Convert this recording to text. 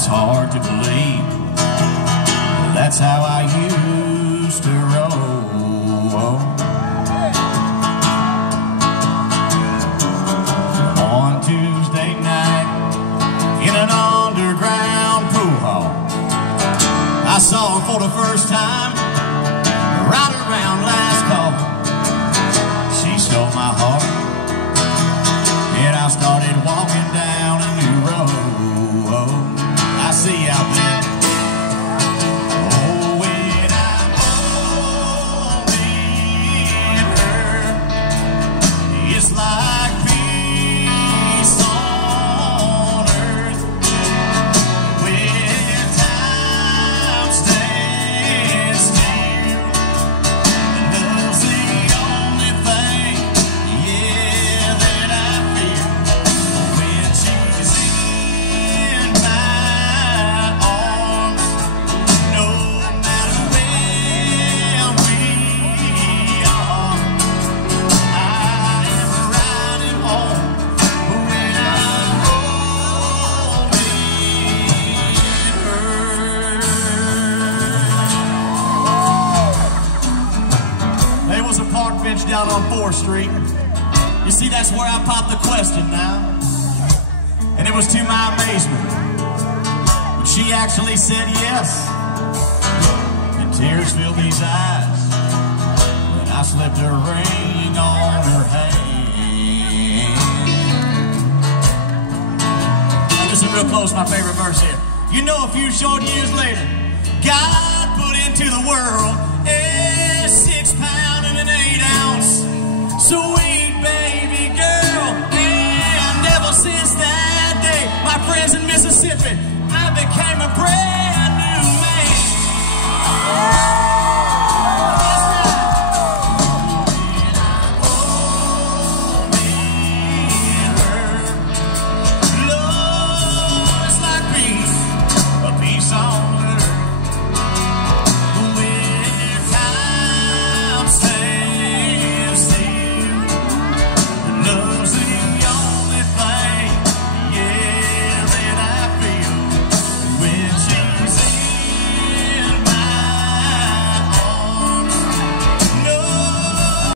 that's hard to believe. That's how I used to roll. On Tuesday night in an underground pool hall, I saw her for the first time right around last call. She stole my heart and I started walking down a new road. I see you out there. It's like peace on earth when time stands still. Love's the only thing, yeah, that I feel when she's in my arms. No matter where we are, was a park bench down on 4th Street. You see, that's where I popped the question now. And it was to my amazement when she actually said yes. And tears filled these eyes when I slipped her ring on her hand. Now listen real close, my favorite verse here. You know, a few short years later, God put into the world a 6 pound and an 8 ounce sweet baby girl. And ever since that day, my friends in Mississippi, I became a prayer.